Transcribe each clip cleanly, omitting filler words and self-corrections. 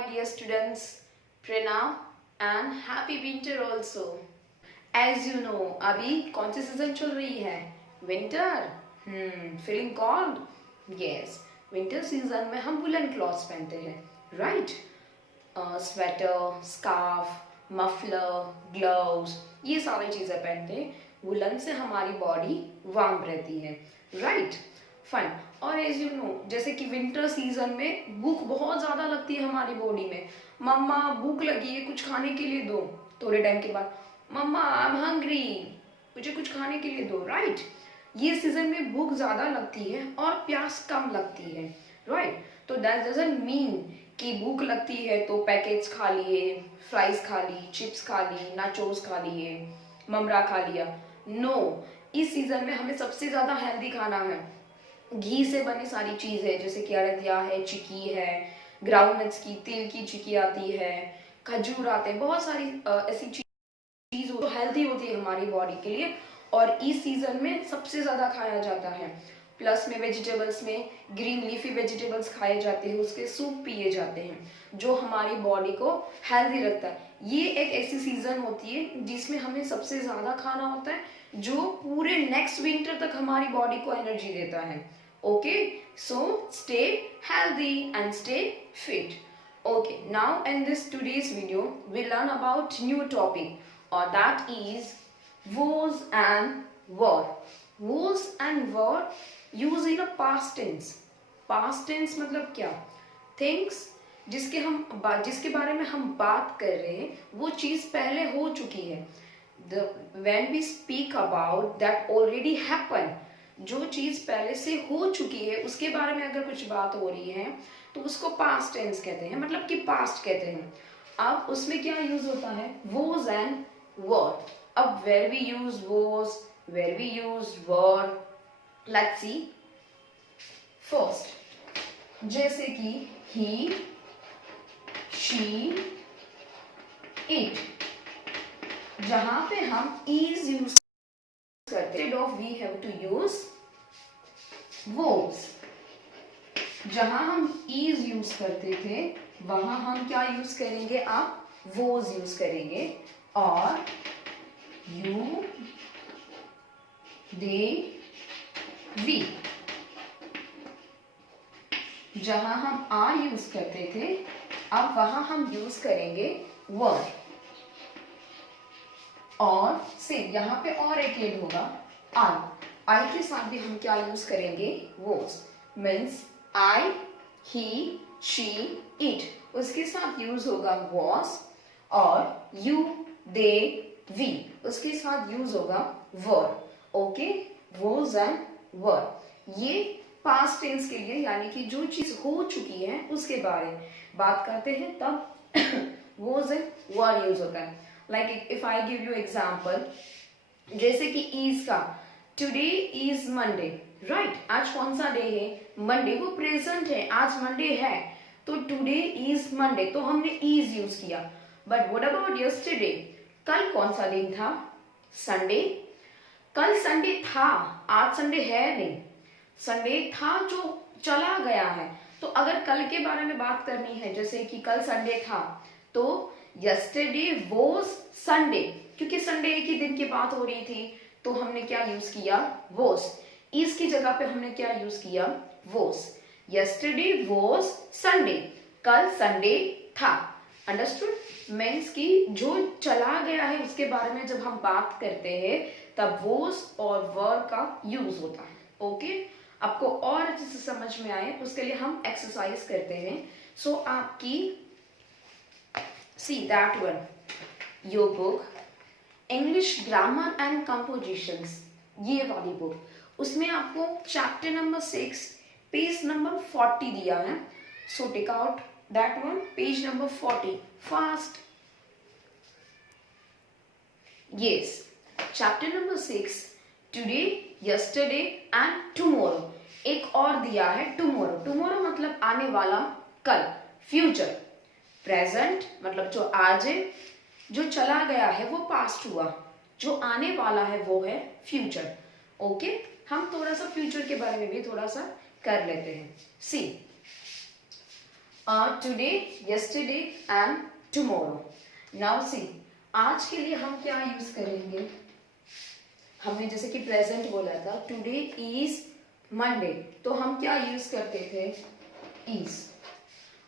my dear students, Pranam and happy winter also. As you know, अभी कौन सी season चल रही है? Winter. Feeling cold? Yes. Winter season में हम वुलन क्लॉथ्स पहनते हैं, right? Sweater, scarf, muffler, gloves, ये सारी चीजें पहनते हैं. वुलन से हमारी बॉडी वार्म रहती है, राइट? फाइन. और एज यू नो, जैसे कि विंटर सीजन में भूख बहुत ज्यादा लगती है हमारी बॉडी में. मम्मा भूख लगी है, कुछ खाने के लिए दो. थोड़े टाइम के बाद मम्मा आई एम हंग्री, मुझे कुछ खाने के लिए दो, राइट? ये सीजन में भूख ज्यादा लगती है और प्यास कम लगती है, राइट? तो दैट डजंट मीन कि भूख लगती है तो पैकेट्स खा लिए, फ्राइज खा ली, चिप्स खा ली, नाचोस खा लिए, ममरा खा लिया. नो, इस सीजन में हमें सबसे ज्यादा हेल्दी खाना है. घी से बनी सारी चीज है, जैसे कि अरदिया है, चिक्की है, ग्राउंडनट्स की तिल की चिक्की आती है, खजूर आते हैं, बहुत सारी ऐसी चीज जो हेल्दी होती है हमारी बॉडी के लिए और इस सीजन में सबसे ज्यादा खाया जाता है. प्लस में वेजिटेबल्स में ग्रीन लीफी वेजिटेबल्स खाए जाते हैं, उसके सूप पिए जाते हैं जो हमारी बॉडी को हेल्दी रखता है. ये एक ऐसी सीजन होती है जिसमें हमें सबसे ज्यादा खाना होता है जो पूरे नेक्स्ट विंटर तक हमारी बॉडी को एनर्जी देता है. Okay, so stay healthy and stay fit. Okay, now in this today's video we learn about new topic or that is wars and war. Wars and war used in a past tense. Past tense मतलब क्या? Things जिसके बारे में हम बात कर रहे हैं वो चीज पहले हो चुकी है. When we speak about that already happened, जो चीज पहले से हो चुकी है उसके बारे में अगर कुछ बात हो रही है तो उसको पास्ट टेंस कहते हैं, मतलब कि पास्ट कहते हैं. अब उसमें क्या यूज होता है? Wars and war. अब where we use wars, where we use war, let's see. First, जैसे कि ही, शी, इट, जहां पे हम इज यूज करते हैं of we have to use was. जहां हम इज यूज करते थे वहां हम क्या यूज करेंगे? आप वोज यूज करेंगे. और यू, दे, वी. जहां हम आर यूज करते थे अब वहां हम यूज करेंगे वर. और से यहाँ पे और एक एड होगा आई. आई के साथ भी हम क्या यूज करेंगे? Was. Means I, he, she, it. उसके साथ यूज होगा was. और you, they, we. उसके साथ यूज होगा were. Okay, was and were. ये past tense के लिए, यानी कि जो चीज हो चुकी है उसके बारे में बात करते हैं तब was and were यूज होता है. Like if I give you example, जैसे कि is का today is Monday, राइट? आज कौन सा डे है? मंडे. वो प्रेजेंट है, आज मंडे है तो टुडे इज मंडे, तो हमने इज यूज किया. But what about yesterday? कल कौन सा दिन था? संडे. कल संडे था, आज संडे है नहीं. संडे था जो चला गया है. तो अगर कल के बारे में बात करनी है, जैसे कि कल संडे था तो यस्टरडे वॉज संडे, क्योंकि संडे एक ही दिन की बात हो रही थी तो हमने क्या यूज किया? वॉज. इस की जगह पे हमने क्या यूज किया? वॉज. यस्टरडे वॉज संडे, कल संडे था. अंडरस्टूड? मीन्स कि जो चला गया है उसके बारे में जब हम बात करते हैं तब वॉज और वर का यूज होता है. ओके, आपको और अच्छे से समझ में आए उसके लिए हम एक्सरसाइज करते हैं. सो आपकी see that one, your book English grammar and compositions, ये वाली बुक. उसमें आपको चैप्टर नंबर 6 पेज नंबर 40 दिया है. So take out that one, page number 40 fast. Yes, chapter number 6 today, yesterday and tomorrow. एक और दिया है टुमारो. टुमारो मतलब आने वाला, कल, फ्यूचर. प्रेजेंट मतलब जो आज है, जो चला गया है वो पास्ट हुआ, जो आने वाला है वो है फ्यूचर. ओके, हम थोड़ा सा फ्यूचर के बारे में भी थोड़ा सा कर लेते हैं. See, today, yesterday and tomorrow. Now see, आज के लिए हम क्या यूज करेंगे? हमने जैसे कि प्रेजेंट बोला था, टुडे इज मंडे, तो हम क्या यूज करते थे? इज।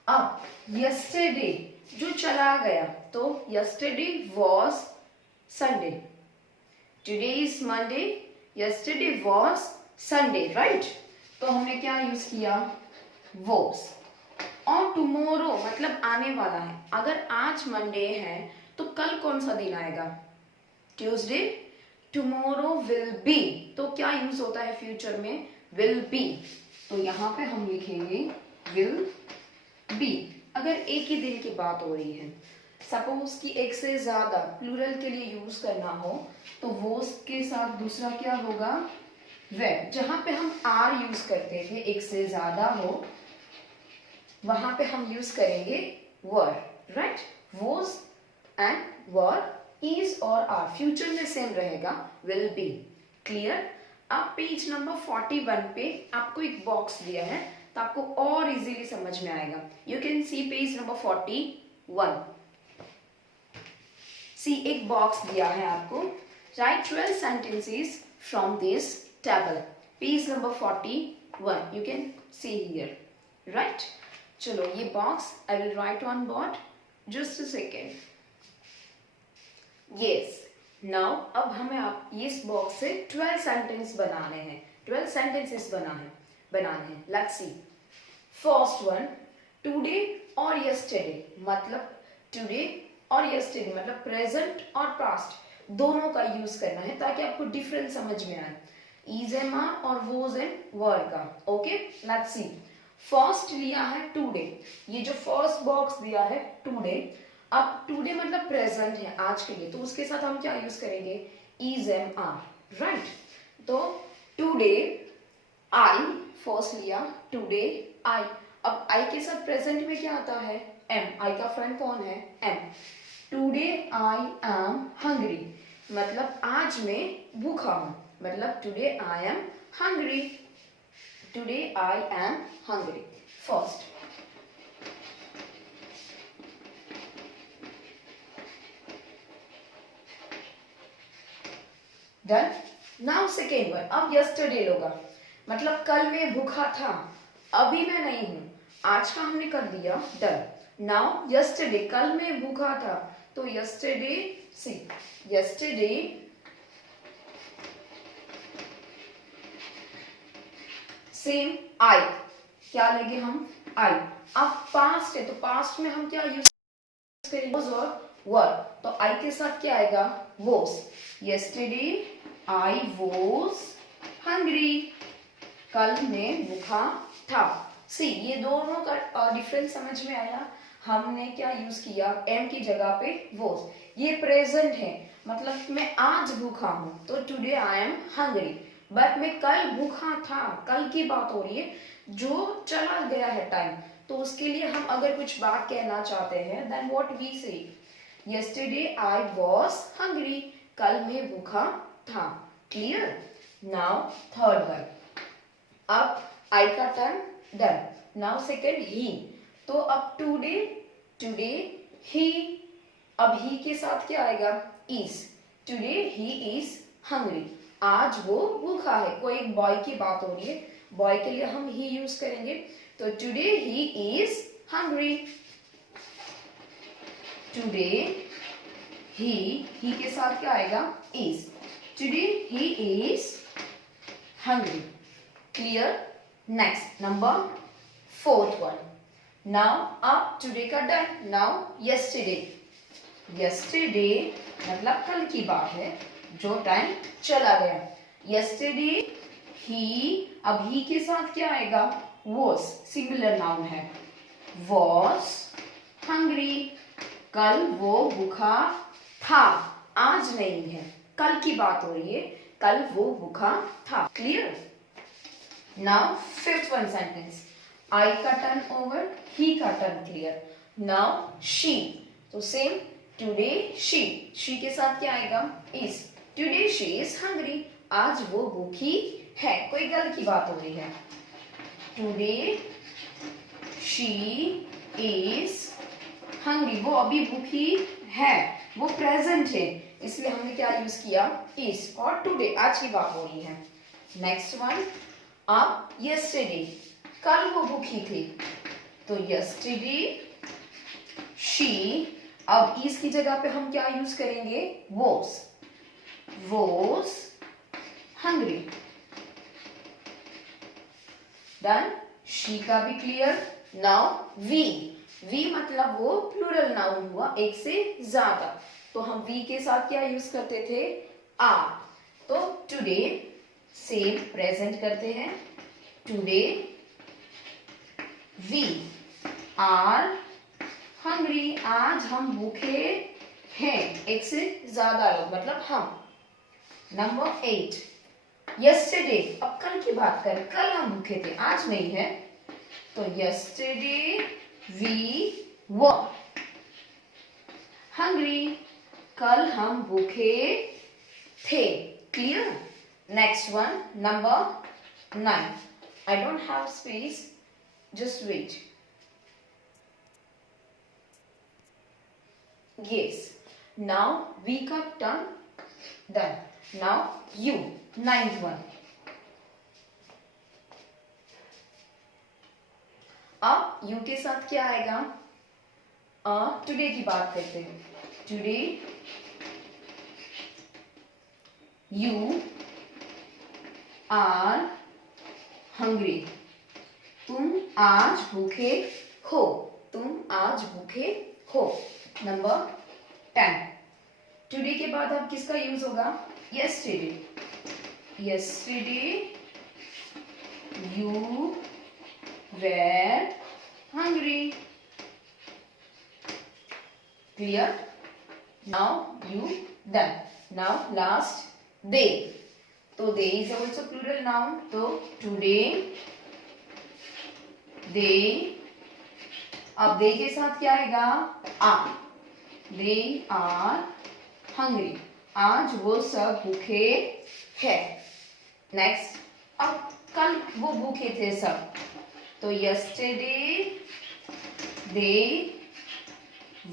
अब यस्टरडे जो चला गया, तो yesterday was Sunday. Today is Monday, yesterday was Sunday, right? तो हमने क्या यूज किया? वॉज। और टुमारो मतलब आने वाला है। अगर आज मंडे है तो कल कौन सा दिन आएगा? ट्यूसडे। टुमारो विल बी, तो क्या यूज होता है फ्यूचर में? Will be. तो यहां पे हम लिखेंगे विल बी। अगर एक ही दिन की बात हो रही है, सपोज कि एक से ज्यादा प्लूरल के लिए यूज करना हो, तो वो के साथ दूसरा क्या होगा? वेर। जहां पे हम आर यूज करते थे, एक से ज्यादा हो, वहां पे हम यूज करेंगे were, right? Was and were, is और आर फ्यूचर में सेम रहेगा, विल बी। क्लियर? अब पेज नंबर 41 पे आपको एक बॉक्स दिया है, तो आपको और इजीली समझ में आएगा। You can see page number 41। सी, एक बॉक्स दिया है आपको। Right 12 sentences from this table. Page number 41, you can see here, right? चलो, ये box I will write on board, just a second. Yes, now अब हमें आप इस बॉक्स से 12 सेंटेंस बनाने हैं, 12 सेंटेंसेस बनाने हैं। Let's see. First one, today और यस्टरडे, मतलब टुडे और यस्टरडे मतलब प्रेजेंट और पास्ट दोनों का यूज करना है, ताकि आपको डिफरेंस समझ में आए, इज एम आर और वोज एंड वर का। Okay, let's see. फर्स्ट लिया है टुडे, ये जो फर्स्ट बॉक्स दिया है टुडे। अब टुडे मतलब प्रेजेंट है, आज के लिए, तो उसके साथ हम क्या यूज करेंगे? Is am are, right? तो टुडे आई, फर्स्ट लिया टुडे आई। अब आई के साथ प्रेजेंट में क्या आता है? एम। आई का फ्रेंड कौन है? Am. Today I am hungry, मतलब आज मैं भूखा हूं, मतलब today I am hungry. Today I am hungry, first. Done. Now second one, अब यस्टरडे होगा, मतलब कल मैं भूखा था, अभी मैं नहीं हूं, आज का हमने कर दिया, डन। नाउ यस्टरडे, कल मैं भूखा था, तो यस्टरडे, सी, यस्टरडे सेम आई, क्या लेंगे हम? आई। अब पास्ट है, तो पास्ट में हम क्या यूज करेंगे? वॉज और वर, तो आई के साथ क्या आएगा? Was. Yesterday I was hungry, कल मैं भूखा था। सी, ये दोनों का डिफरेंस समझ में आया? हमने क्या यूज किया? एम की जगह पे वॉज। ये प्रेजेंट है, मतलब मैं आज भूखा हूं, तो today I am hungry. But मैं कल भूखा था, कल की बात हो रही है, जो चला गया है टाइम, तो उसके लिए हम अगर कुछ बात कहना चाहते हैं, देन व्हाट वी से? यस्टरडे आई वाज हंग्री, कल मैं भूखा था। क्लियर? नाउ थर्ड वन, अब आई का टर्न, डन। नाउ सेकेंड ही, तो अब टुडे, टुडे ही, अब ही के साथ क्या आएगा? Is. Today he is hungry, आज वो भूखा है। कोई एक बॉय की बात हो रही है, बॉय के लिए हम ही यूज करेंगे, तो today he is hungry. Today he के साथ क्या आएगा? Is. Today he is hungry. Clear? Next, number fourth one. Now अब टुडे का डन, नाउ यस्टरडे। यस्टरडे मतलब कल की बात है, जो टाइम चला गया। यस्टरडे ही, अब ही के साथ क्या आएगा? वॉज, सिंगुलर नाउन है, वॉज हंग्री, कल वो भूखा था, आज नहीं है, कल की बात हो रही है, कल वो भूखा था। Clear? Now fifth one sentence, I का टर्न ओवर, ही का टर्न क्लियर। नाउ शी, तो सेम, टुडे शी के साथ क्या आएगा? Is. Today she is hungry, आज वो भूखी है। कोई कल की बात हो रही है, टुडे शी is hungry, वो अभी भूखी है, वो प्रेजेंट है, इसलिए हमने क्या यूज किया, is। और टुडे, आज की बात हो रही है। नेक्स्ट वन, अब yesterday, कल वो भूखी थी, तो yesterday she, अब is की जगह पे हम क्या यूज करेंगे, was hungry। डन, she का भी क्लियर। नाउ we मतलब वो प्लूरल नाउन हुआ, एक से ज्यादा, तो हम we के साथ क्या यूज करते थे, are। तो टुडे सेम प्रेजेंट करते हैं, टुडे we are hungry, आज हम भूखे हैं, एक से ज्यादा लोग मतलब हम। नंबर 8, yesterday, अब कल की बात करें, कल हम भूखे थे, आज नहीं है, तो yesterday we were hungry, कल हम भूखे थे। Clear. Next one, number 9, I don't have space, just wait। Yes, now we got done। Now you, 9th one। अब यू के साथ क्या आएगा, टुडे की बात करते हैं, टुडे यू आर हंग्री, तुम आज भूखे हो, तुम आज भूखे हो। नंबर 10, टुडे के बाद अब किसका यूज होगा, yesterday, yesterday you were hungry। clear। now you done। now last, they, तो they is also plural noun, तो today they, अब they के साथ क्या आएगा, are, they are hungry, आज वो सब भूखे हैं। नेक्स्ट, अब कल वो भूखे थे सब, तो yesterday they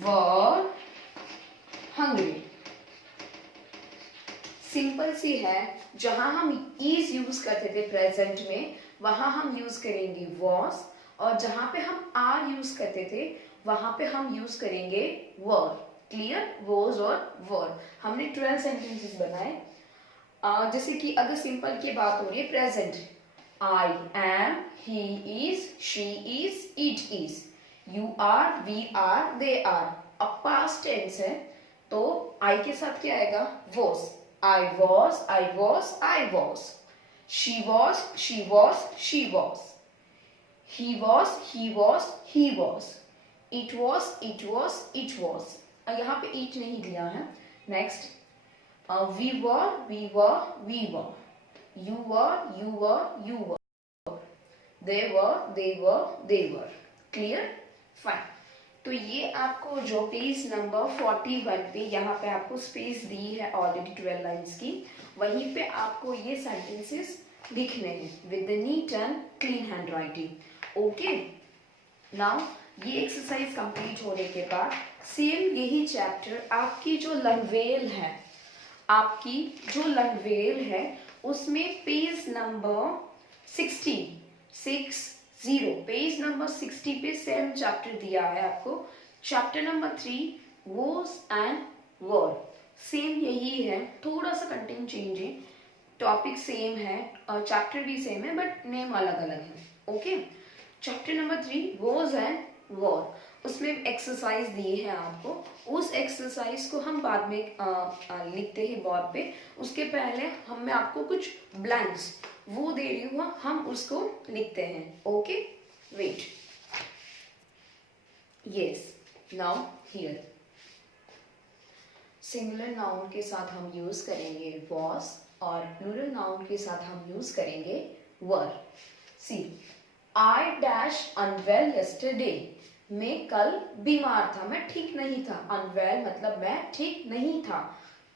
were hungry। Simple सी है, जहां हम is यूज करते थे प्रेजेंट में, वहां हम यूज करेंगे was, और जहां पे हम are यूज करते थे वहां पे हम यूज करेंगे were। क्लियर, was और were। हमने 12 सेंटेंसेस बनाए। जैसे कि अगर सिंपल की बात हो रही है, present, I am, he is, she is, it is, you are, we are, they are। अब पास्ट टेंस है, तो I के साथ क्या आएगा, was। I was, I was, I was। She was, she was, she was। He was, he was, he was। It was, it was, it was। यहाँ पे eat नहीं दिया है। Next, we were, we were, we were। You were, you were, you were। They were, they were, they were। Clear, fine. तो ये आपको जो page number 41 पे यहाँ पे आपको स्पेस दी है ऑलरेडी 12 लाइन्स की, वहीं पे आपको ये सेंटेंसेस लिखने हैं with the neat and clean hand writing. Okay, now ये एक्सरसाइज कंप्लीट होने के बाद सेम यही चैप्टर आपकी जो लंगवेल है, आपकी जो लंगवेल है उसमें पेज नंबर 60 पेज नंबर 60 पे सेम चैप्टर दिया है आपको। Chapter number 3 was and were, same यही है, थोड़ा सा कंटेंट चेंज है, टॉपिक सेम है और चैप्टर भी सेम है बट नेम अलग अलग है। Okay, chapter number 3 was and were, उसमें एक्सरसाइज दिए हैं आपको, उस एक्सरसाइज को हम बाद में लिखते हैं बोर्ड पे। उसके पहले मैं आपको कुछ ब्लैंक्स वो दे रही हूँ, हम उसको लिखते हैं। Okay, wait, yes, now here singular noun के साथ हम यूज करेंगे was और प्लूरल नाउन के साथ हम यूज करेंगे were। C, I dash unwell yesterday, मैं कल बीमार था, मैं ठीक नहीं था। अनवेल मतलब मैं ठीक नहीं था,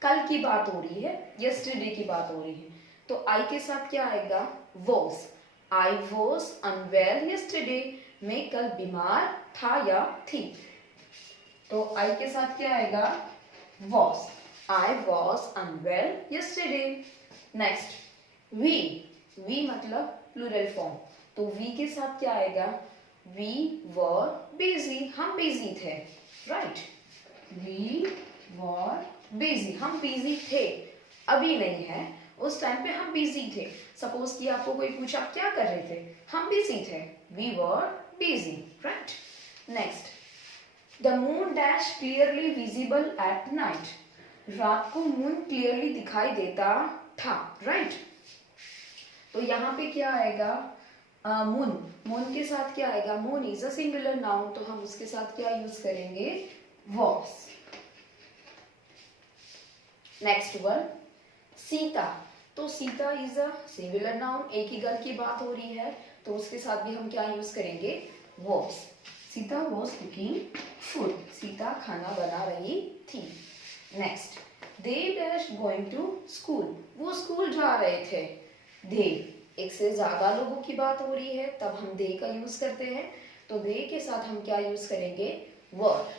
कल की बात हो रही है, yesterday की बात हो रही है, तो I के साथ क्या आएगा, was। I was unwell yesterday, मैं कल बीमार था या थी। तो आई के साथ क्या आएगा? was. I was unwell yesterday. Next, we. we मतलब प्लूरल फॉर्म, तो we के साथ क्या आएगा? We were busy. हम busy थे, right? We were busy. हम busy थे, अभी नहीं है, उस टाइम पे हम बिजी थे। सपोज कि आपको कोई पूछा आप क्या कर रहे थे, हम बिजी थे, we were busy, right. Next, the moon dash clearly visible at night. रात को मून क्लियरली दिखाई देता था, राइट। तो यहाँ पे क्या आएगा? मून, मून के साथ क्या आएगा? Moon is a singular noun, तो हम उसके साथ क्या यूज करेंगे? वॉस। Next one, Sita. तो Sita is a singular noun, एक ही गर्ल की बात हो रही है, तो उसके साथ भी हम क्या यूज करेंगे? Was. Sita was cooking food. Sita खाना बना रही थी। Next, they dash going to school. वो स्कूल जा रहे थे। दे, एक से ज्यादा लोगों की बात हो रही है, तब हम दे का यूज करते हैं, तो दे के साथ हम क्या यूज करेंगे? वर।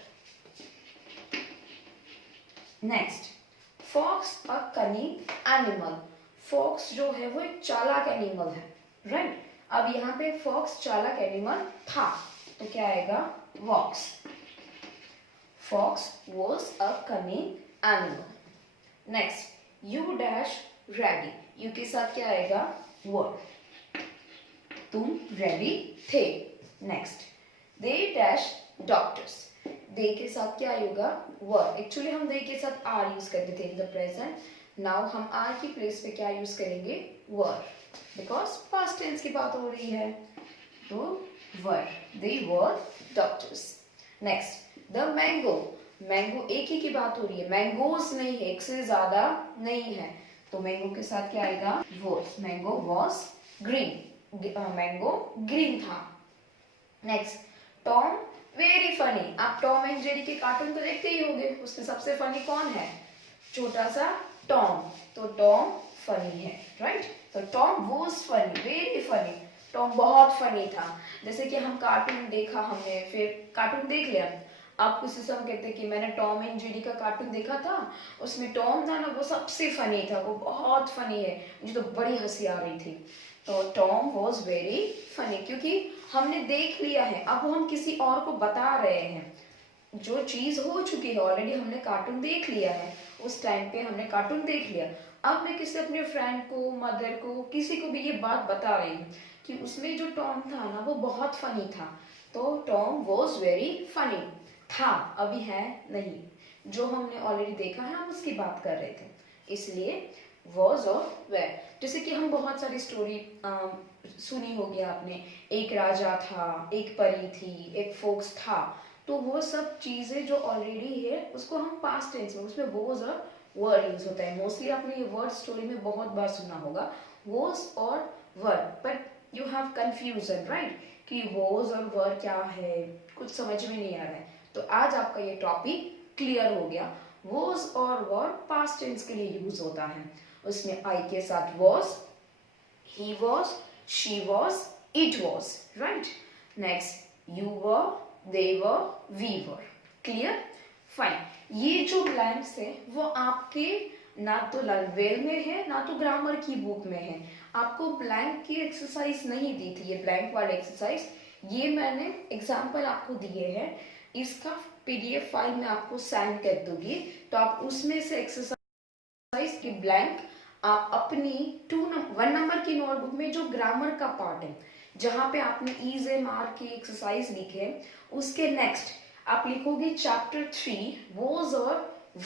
नेक्स्ट, फॉक्स अ कनिंग एनिमल। फॉक्स जो है वो एक चालाक एनिमल है, राइट। अब यहाँ पे फॉक्स चालाक एनिमल था, तो क्या आएगा? Was. Fox was a cunning animal. Next, you dash ready. You के साथ क्या आएगा? वर। तुम रेडी थे। Next, they dash doctors. They के साथ क्या आएगा? वर। एक्चुअली हम दे के साथ आर यूज करते थे इन द प्रेजेंट, नाउ हम आर की प्लेस पे क्या यूज करेंगे? वर, बिकॉज पास्ट टेंस की बात हो रही है, तो were. They were doctors. Next, the mango. Mango एक ही की बात हो रही है, मैंगोस नहीं है, एक से ज्यादा नहीं है, तो मैंगो के साथ क्या आएगा? Was. Mango was green. Mango green था। Next, Tom very funny. आप टॉम एंड जेरी के कार्टून तो देखते ही होंगे, उसमें सबसे फनी कौन है? छोटा सा टॉम, तो टॉम फनी है, राइट। तो Tom was funny, very funny. Tom बहुत फनी था। जैसे कि हम कार्टून देखा, हमने फिर कार्टून देख लिया, आप किसी से हम कहते हैं कि मैंने टॉम एंड जेरी का कार्टून देखा था, उसमें टॉम था ना, वो सबसे फनी था, वो बहुत फनी है, मुझे तो बड़ी हंसी आ रही थी। तो टॉम वॉज वेरी फनी, क्योंकि हमने देख लिया है, अब वो हम किसी और को बता रहे हैं। जो चीज हो चुकी है ऑलरेडी, हमने कार्टून देख लिया है, उस टाइम पे हमने कार्टून देख लिया, अब मैं किसी अपने फ्रेंड को, मदर को, किसी को भी ये बात बता रही हूँ कि उसमें जो टॉम था ना वो बहुत फनी था, तो टॉम वॉज वेरी फनी। था, अभी है नहीं, जो हमने ऑलरेडी देखा है हम उसकी बात कर रहे थे, इसलिए वॉज और वेर। जैसे कि हम बहुत सारी स्टोरी सुनी होगी आपने, एक राजा था, एक परी थी, एक फोक्स था, तो वो सब चीजें जो ऑलरेडी है उसको हम पास्ट टेंस में, उसमें वॉज और वर यूज होता है। मोस्टली आपने ये वर्ड स्टोरी में बहुत बार सुना होगा, वॉज और were, but you have confusion, right, कि वॉज और वर क्या है, कुछ समझ में नहीं आ रहा है। तो आज आपका ये टॉपिक क्लियर हो गया। वॉज और वर पास्ट टेंस के लिए यूज होता है, उसमें आई के साथ was, he was, she was, it was, right? Next, you were, they were, we were. Clear? Fine. ये जो ब्लैंक्स है वो आपके ना तो लर्नवेल में है ना तो ग्रामर की बुक में है। आपको ब्लैंक की एक्सरसाइज नहीं दी थी, ये ब्लैंक वाले एक्सरसाइज, ये मैंने एग्जाम्पल आपको दिए हैं, इसका पीडीएफ फाइल मैं आपको सेंड कर दूंगी, तो आप उसमें से एक्सरसाइज की ब्लैंक आप अपनी 1 नंबर की नोटबुक में जो ग्रामर का पार्ट है, जहां पे आपने ईज ए मार्क की एक्सरसाइज लिखे, उसके नेक्स्ट आप लिखोगे चैप्टर 3 वॉज और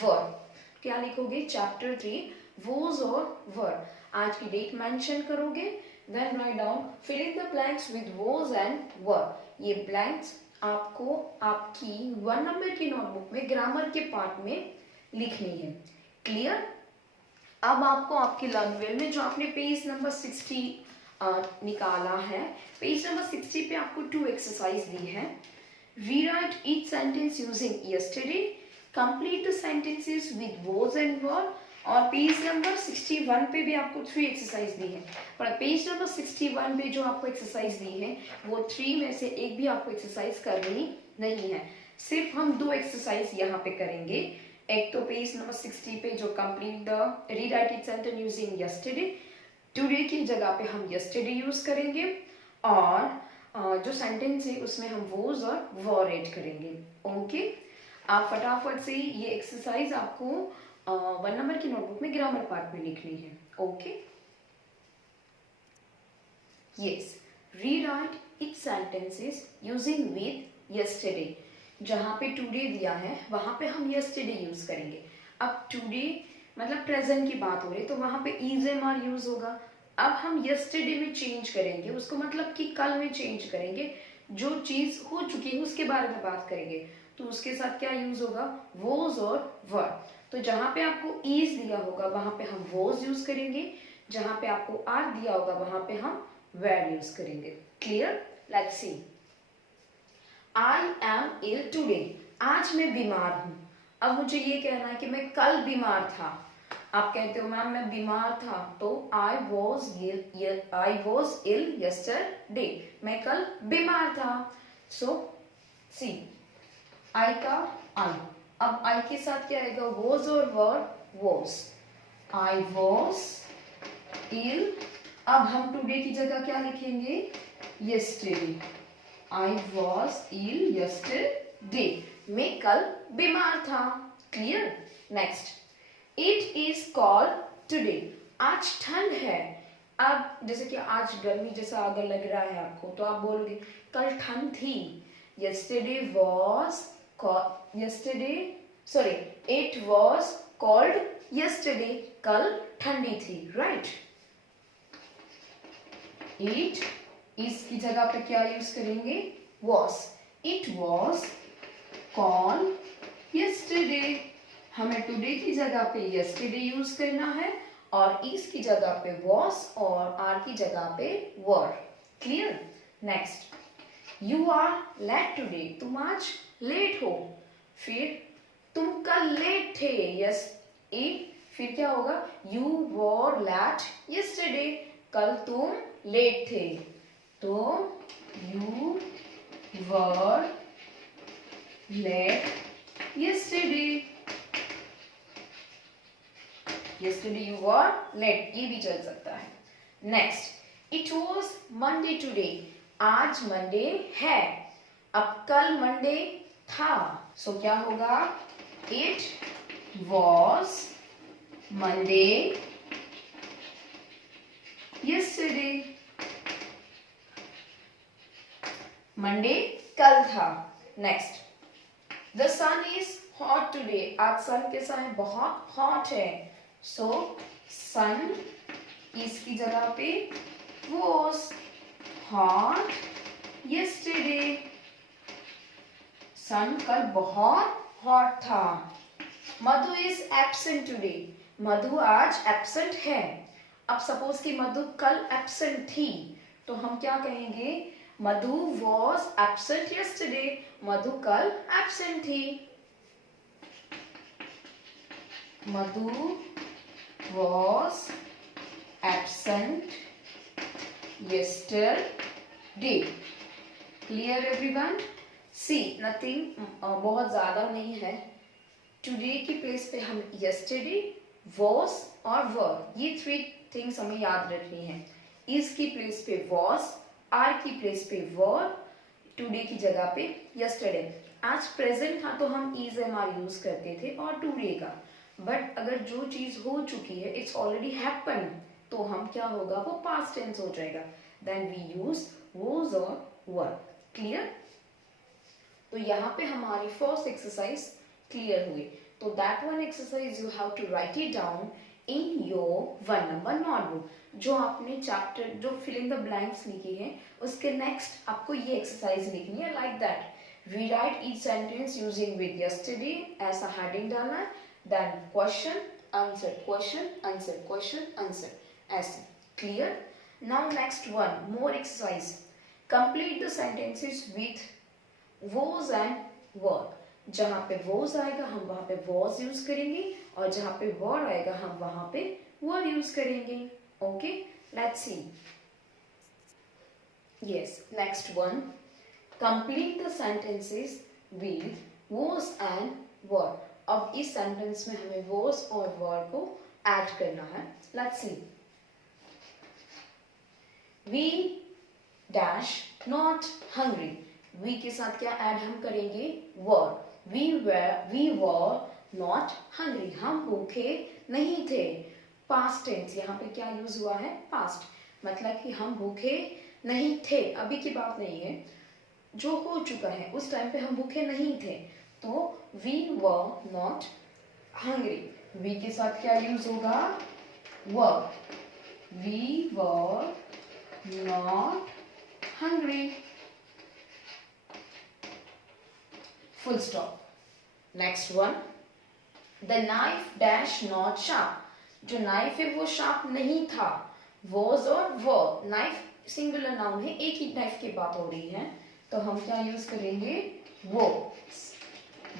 वर। क्या लिखोगे? चैप्टर 3 वॉज और वर। आज की डेट मेंशन करोगे, then write down fill in the blanks with was and were. ये ब्लैंक्स आपको आपकी 1 नंबर की नोटबुक में ग्रामर के पार्ट में लिखनी है। क्लियर? अब आपको आपके लर्नवेल में जो आपने पेज नंबर 60 निकाला है, पेज नंबर 60 पे आपको 2 एक्सरसाइज दी है। Rewrite each sentence using yesterday, complete the sentences with was and were, और पेज नंबर 61 पे भी आपको 3 एक्सरसाइज दी है, पर पेज नंबर 61 पे जो आपको एक्सरसाइज दी है वो 3 में से एक भी आपको एक्सरसाइज करनी नहीं है। सिर्फ हम 2 एक्सरसाइज यहाँ पे करेंगे। एक तो पेज नंबर 60 पे जो complete the rewrite it sentence using yesterday, today की जगह पे हम यस्टरडे यूज करेंगे, और जो सेंटेंस है उसमें हम वोज और वर ऐड करेंगे। ओके, आप फटाफट से ये एक्सरसाइज आपको 1 नंबर की नोटबुक में ग्रामर पार्ट में लिखनी है। Okay, yes, rewrite it sentences using with yesterday. जहां पे टुडे दिया है वहां पे हम यस्टरडे यूज करेंगे। अब टुडे मतलब प्रेजेंट की बात हो रही है तो वहां पे इज एम आर यूज होगा। अब हम यस्टरडे में चेंज करेंगे उसको, मतलब कि कल में चेंज करेंगे, जो चीज हो चुकी है उसके बारे में बात करेंगे, तो उसके साथ क्या यूज होगा, वोज और वर। तो जहां पे आपको इज दिया होगा वहां पे हम वोज यूज करेंगे, जहां पे आपको आर दिया होगा वहां पे हम वेर यूज करेंगे। Clear? Let's see. I am ill today, आज मैं बीमार हूं। अब मुझे ये कहना है कि मैं कल बीमार था। आप कहते हो मैम मैं बीमार था, तो आई वॉज इल यस्टरडे, मैं कल बीमार था। सो सी, आई का आई, अब आई के साथ क्या आएगा, वॉज और वर, वॉज। आई वॉज इल, अब हम टुडे की जगह क्या लिखेंगे, yesterday. I was ill yesterday, मैं कल बीमार था। Clear? Next, it is cold today, आज ठंड है। अब जैसे कि आज गर्मी जैसा अगर लग रहा है आपको तो आप बोलोगे कल ठंड थी। Yesterday was yesterday, sorry, it was called yesterday, कल ठंडी थी, राइट? इट इसकी जगह पे क्या यूज करेंगे, was. It was called yesterday, हमें टुडे की जगह पे यस्टरडे यूज करना है और इस की जगह पे वॉज और आर की जगह पे were. Clear? Next, you are late today, तुम आज लेट हो। फिर तुम कल लेट थे, यस, फिर क्या होगा, यू वर लेट यस्टरडे, कल तुम लेट थे, तो you were late yesterday, yesterday you were late, ये भी चल सकता है। Next, it was Monday today, आज मंडे है। अब कल मंडे था, सो क्या होगा, it was Monday yesterday, Monday कल था। Next, the sun is hot today, आज सन कैसा है, बहुत हॉट है। सो सन इसकी जगह पे वॉज हॉट यस्टरडे, सन कल बहुत हॉट था। मधु इज एब्सेंट टुडे, मधु आज एब्सेंट है। अब सपोज कि मधु कल एब्सेंट थी तो हम क्या कहेंगे, Madhu was absent yesterday, Madhu कल एब्सेंट थी। Madhu was absent yesterday. Clear everyone? See, nothing बहुत ज्यादा नहीं है। टुडे की प्लेस पे हम यस्टरडे, वॉज और वर, ये 3 थिंग्स हमें याद रखनी है। इज की प्लेस पे वॉज, आर की प्लेस पे वर, टुडे की जगह पे यस्टरडे। आज प्रेजेंट था तो हम इज एम आर यूज करते थे और टुडे का, बट अगर जो चीज हो चुकी है, इट्स ऑलरेडी हैपन, तो हम क्या होगा, वो पास्ट टेंस हो जाएगा, देन वी यूज वॉज और वर। क्लियर? तो यहाँ पे हमारी फर्स्ट एक्सरसाइज क्लियर हुई। तो that one exercise you have to write it down in your 1 number notebook. जो आपने चैप्टर जो फिलिंग द ब्लैंक्स लिखी है उसके नेक्स्ट आपको ये एक्सरसाइज लिखनी है, like that rewrite each sentence using with yesterday, ऐसा हेडिंग डालना है, then question answer, question answer, question answer, ऐसे। Clear? Now next one more exercise, complete the sentences with was and were. जहां पे वॉज आएगा हम वहां पे वॉज यूज करेंगे और जहाँ पे वर आएगा हम वहां पे वर यूज करेंगे. Okay, let's see. Yes, next one. Complete the sentences with was and were. अब इस सेंटेंस में हमें was और were को ऐड करना है. Let's see. We dash not hungry. We के साथ क्या ऐड हम करेंगे? were. We were not hungry. हम भूखे नहीं थे. पास्ट टेंस, यहाँ पे क्या यूज हुआ है? पास्ट. मतलब कि हम भूखे नहीं थे, अभी की बात नहीं है, जो हो चुका है. उस टाइम पे हम भूखे नहीं थे, तो we were not hungry. we के साथ क्या यूज होगा? were. We were not hungry. Full stop. Next one. The knife dash not sharp. जो नाइफ है वो शार्प नहीं था. was और were. नाइफ सिंगुलर नाउन है, एक ही नाइफ की बात हो रही है, तो हम क्या यूज करेंगे? was.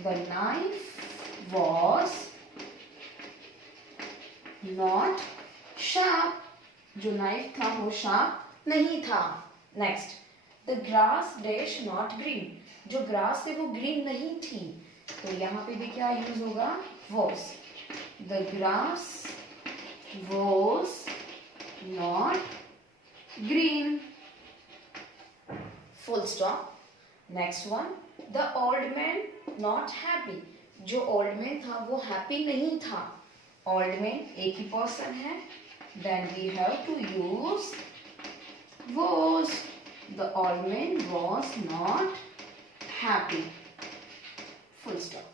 The knife was not sharp. जो नाइफ था वो शार्प नहीं था. Next. The grass dash not green. जो ग्रास है वो ग्रीन नहीं थी, तो यहाँ पे भी क्या यूज होगा? was. The grass was not green. Full stop. Next one. The old man not happy. जो old man था वो happy नहीं था. old man एक ही person है, then we have to use was. The old man was not happy. Full stop.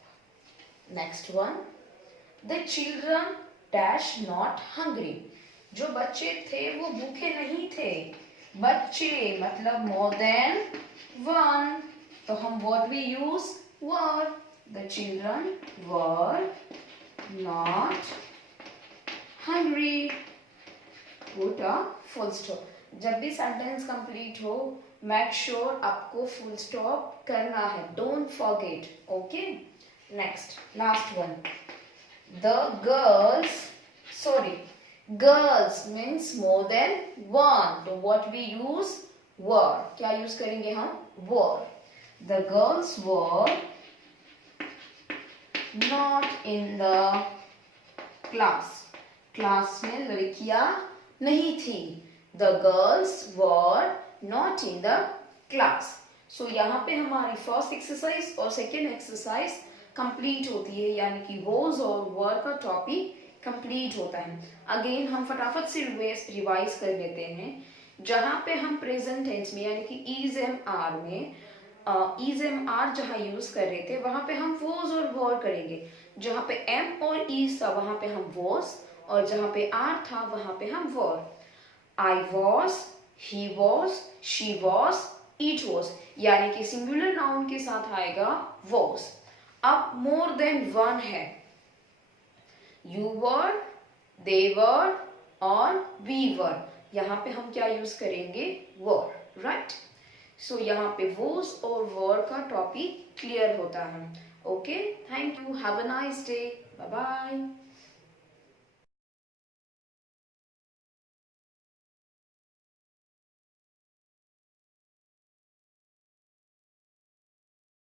Next one. The children dash not hungry. जो बच्चे थे वो भूखे नहीं थे. बच्चे मतलब more than one, तो हम what we use? were. The children were not hungry. Put a full stop. जब भी सेंटेंस कंप्लीट हो, मेक श्योर आपको फुल स्टॉप करना है. Don't forget. Okay, next, last one. The girls means more than one, तो what we use? Were. क्या use करेंगे हम? Were. The girls were not in the class. Class में लड़कियां नहीं थी. The girls were not in the class. So यहाँ पे हमारी फर्स्ट एक्सरसाइज और सेकेंड एक्सरसाइज कंप्लीट होती है, यानी कि was और were का टॉपिक कंप्लीट होता है. अगेन हम फटाफट से रिवाइज कर लेते हैं. जहाँ पे हम प्रेजेंट टेंस में यानी कि is am are में is am are जहाँ यूज कर रहे थे वहां पे हम was और were करेंगे. जहाँ पे am और is था वहां पे हम was, और जहाँ पे are था वहां पे हम were. I was, he was, she was, it was, यानी कि सिंगुलर नाउन के साथ आएगा was. अब more than one है. You were, they were और we were. यहाँ पे हम क्या यूज करेंगे? were, right? So यहाँ पे was और were का टॉपिक क्लियर होता है. Okay, thank you. Have a nice day. Bye bye.